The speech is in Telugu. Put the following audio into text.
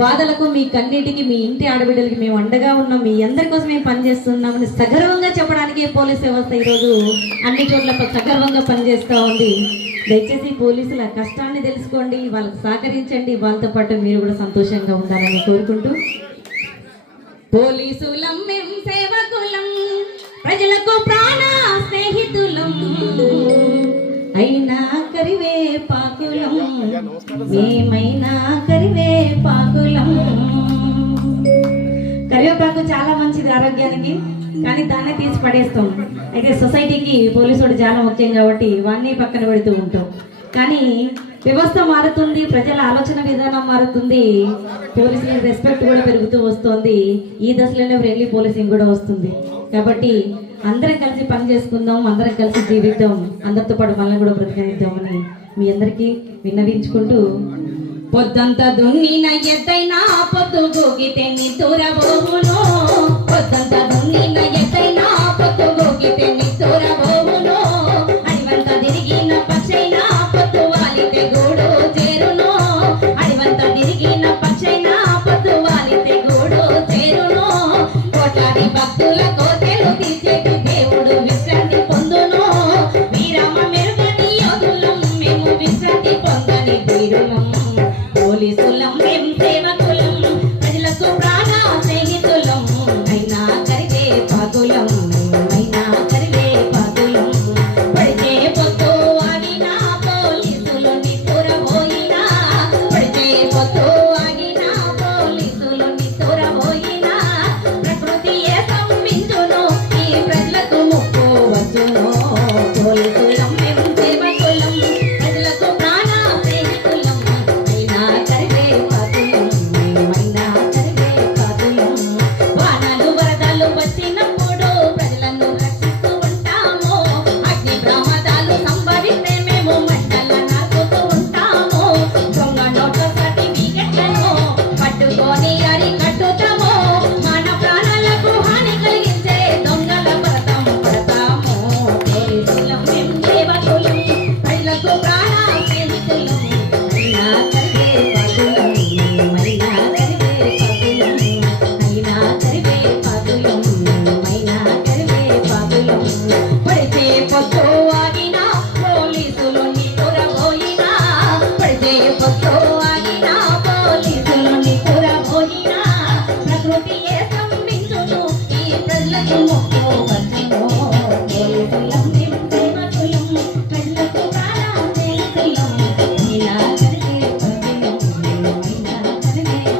బాధలకు మీ కన్నీటికి మీ ఇంటి ఆడబిడ్డలకి మేము అండగా ఉన్నాం, మీ అందరి కోసం మేము పనిచేస్తున్నామని సగర్వంగా చెప్పడానికి పోలీస్ వ్యవస్థ ఈరోజు అన్ని చోట్ల సగర్వంగా పనిచేస్తూ ఉంది. దయచేసి పోలీసుల కష్టాన్ని తెలుసుకోండి, వాళ్ళకి సహకరించండి, వాళ్ళతో పాటు మీరు కూడా సంతోషంగా ఉండాలని కోరుకుంటూ, పోలీసులం మేం సేవకులం, ప్రజలకు ప్రాణ స్నేహితులం, అయినా కరివే పాకులం, మేమైనా కరివే పాకులం. కరివేపాకు చాలా మంచిది ఆరోగ్యానికి, కానీ దాన్ని తీసి పడేస్తాం. అయితే సొసైటీకి పోలీసుడు చాలా ముఖ్యం కాబట్టి వాన్ని పక్కన పెడుతూ ఉంటాం. కానీ వ్యవస్థ మారుతుంది, ప్రజల ఆలోచన విధానం మారుతుంది, పోలీసుల రెస్పెక్ట్ కూడా పెరుగుతూ వస్తుంది. ఈ దశలోనే ఫ్రెండ్లీ పోలీసింగ్ కూడా వస్తుంది. కాబట్టి అందరం కలిసి పని చేసుకుందాం, అందరం కలిసి జీవిద్దాం, అందరితో పాటు మనల్ని కూడా బ్రతికిద్దామని మీ అందరికీ విన్నవించుకుంటూ, పొద్దంతా దున్నిన ఎద్దైనా పొద్దు గోగితే నిద్దురబోవును, పొద్దంతా దున్నిన ఎద్దైనా పొద్దు గోగితే నిద్దురబోవును, అడివంత తిరిగిన పక్షైనా పొద్దు వాలితే గూడు చేరును, అడివంత తిరిగిన పక్షైనా పొద్దు వాలితే గూడు చేరును, కోట్లాది భక్తుల కోటెలు తీర్చేటి దేవుడు విశ్రాంతి పొందును, వీరమ్మ మెరుగని యోధులం మేము విశ్రాంతి పొందని వీరులం, పోలీసులం మేం సేవకులం, ప్రజలకు ప్రాణ స్నేహితులం, అయినా కరివే పాకులం, అయినా కరివే పాకులం, పడితే పొత్తు ఆగినా పోలీసులు నిద్దురబోయినా, పడితే పొత్తు ఆగినా పోలీసులు నిద్దురబోయినా, ప్రకృతి ఏ సంపించును ఈ ప్రజలకు ముప్పు వచ్చును, పోలీసులం మేం సేవకులం, ప్రజలకు ప్రాణ స్నేహితులం, అయినా కరివే పాకులం, అయినా కరివే పాకులం, వానలు వరదలు వచ్చినప్పుడు ప్రజలను రక్షిస్తూ ఉంటాము, అగ్ని ప్రమాదాలు సంభవిస్తే మేము మంటల నాకుతూ ఉంటాము, దొంగ నోట్ల సర్టిఫికెట్లను పట్టుకొని అరికట్టుతాము, మన ప్రాణాలకు హాని కలిగించే దొంగల పడతాం పడతాము, పోలీసులం మేం సేవకులం, ప్రజలకు ప్రాణ స్నేహితులం, అయినా కరివే పాకులం, అయినా కరివే పాకులం, అయినా కరివే పాకులం, అయినా కరివే పాకులం, పడితే పొత్తు ఆగినా పోలీసులు నిద్దురబోయినా, పడితే పొత్తు ఆగినా పోలీసులు నిద్దుర